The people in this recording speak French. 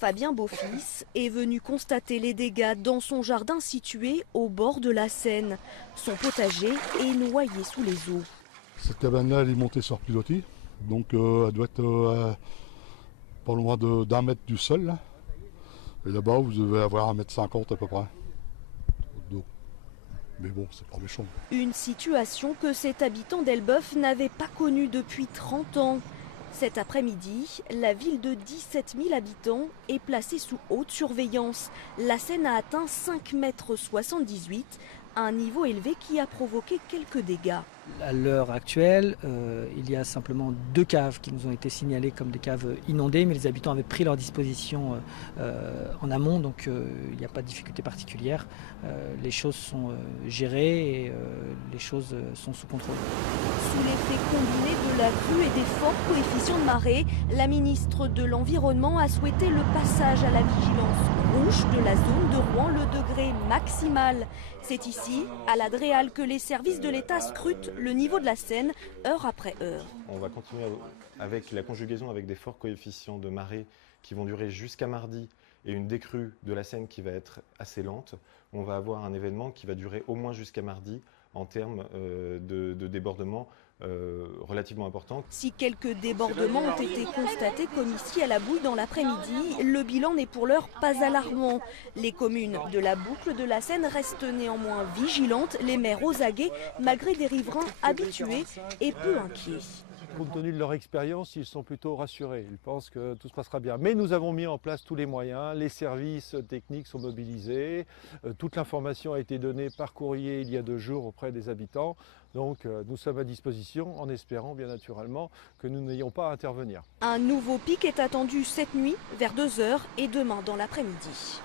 Fabien Beaufils est venu constater les dégâts dans son jardin situé au bord de la Seine. Son potager est noyé sous les eaux. Cette cabane-là, elle est montée sur pilotis, donc elle doit être pas loin d'1 mètre du sol. Là. Et là-bas, vous devez avoir 1,50 m à peu près d'eau. Mais bon, c'est pas méchant. Une situation que cet habitant d'Elbeuf n'avait pas connue depuis 30 ans. Cet après-midi, la ville de 17 000 habitants est placée sous haute surveillance. La Seine a atteint 5,78 m, un niveau élevé qui a provoqué quelques dégâts. À l'heure actuelle, il y a simplement 2 caves qui nous ont été signalées comme des caves inondées, mais les habitants avaient pris leurs dispositions en amont, donc il n'y a pas de difficulté particulière. Les choses sont gérées et les choses sont sous contrôle. Sous l'effet combiné de la crue et des forts coefficients de marée, la ministre de l'Environnement a souhaité le passage à la vigilance rouge de la zone de Rouen, le degré maximal. C'est ici, à la Dréal, que les services de l'État scrutent le niveau de la Seine, heure après heure. On va continuer avec la conjugaison avec des forts coefficients de marée qui vont durer jusqu'à mardi et une décrue de la Seine qui va être assez lente. On va avoir un événement qui va durer au moins jusqu'à mardi en termes de débordement relativement important. Si quelques débordements ont été constatés comme ici à la Bouille dans l'après-midi, le bilan n'est pour l'heure pas alarmant. Les communes de la boucle de la Seine restent néanmoins vigilantes, les maires aux aguets, malgré des riverains habitués et peu inquiets. Compte tenu de leur expérience, ils sont plutôt rassurés. Ils pensent que tout se passera bien. Mais nous avons mis en place tous les moyens. Les services techniques sont mobilisés. Toute l'information a été donnée par courrier il y a 2 jours auprès des habitants. Donc nous sommes à disposition en espérant bien naturellement que nous n'ayons pas à intervenir. Un nouveau pic est attendu cette nuit vers 2 h et demain dans l'après-midi.